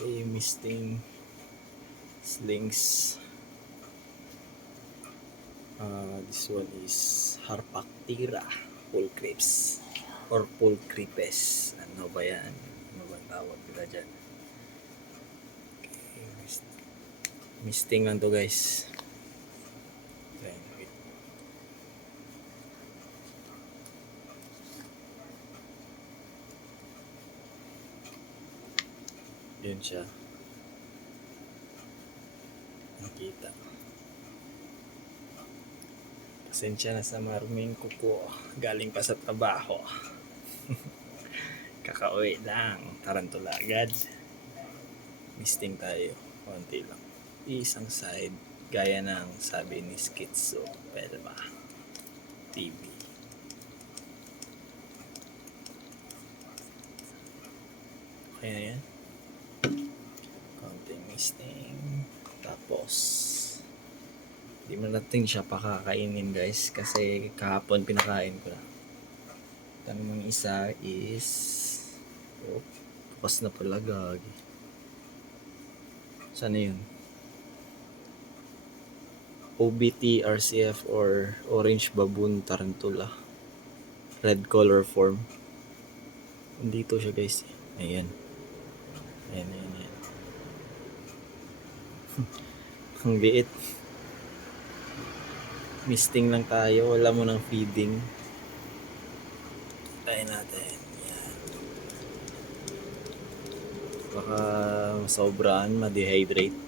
Okay, misting slings. This one is Harpactira pulchripes or pulchripes. Ano ba yan? Ano ba tawag nila dyan? Okay, misting lang to guys. Ayan, wait. Yun siya. Nakita. Pasensya na sa maruming kuko. Galing pa sa trabaho. Kakauwi lang. Tarantula agad. Misting tayo. Konti lang. Isang side. Gaya ng sabi ni Schizo Pelma TV. Okay na yan. Konting misting. Tapos di man natin siya pakakainin guys kasi kahapon pinakain ko na. Ito namang isa is bukas na pala gagi. Sana yun? OBT, RCF or Orange Baboon Tarantula. Red color form. Dito siya guys. Ayan. Ayan. Ang liit. Misting lang tayo. Wala mo ng feeding. Tayo natin. Yan. Baka sobraan, ma-dehydrate.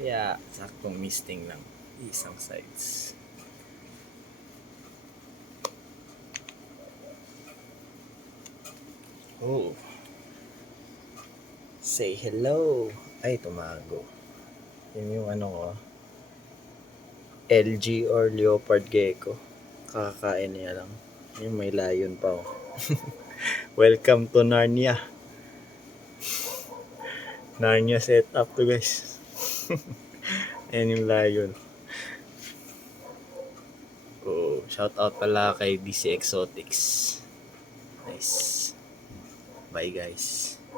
Kaya saktong misting lang. Isang sides. Oh. Say hello. Ay, tumago. Yun yung ano ko. LG or leopard gecko. Kakakain niya lang. Yung may lion pa. Oh. Welcome to Narnia. Narnia setup to guys. Ayan yung lion. Oh, shout out pala kay DC Exotics. Nice. Bye guys.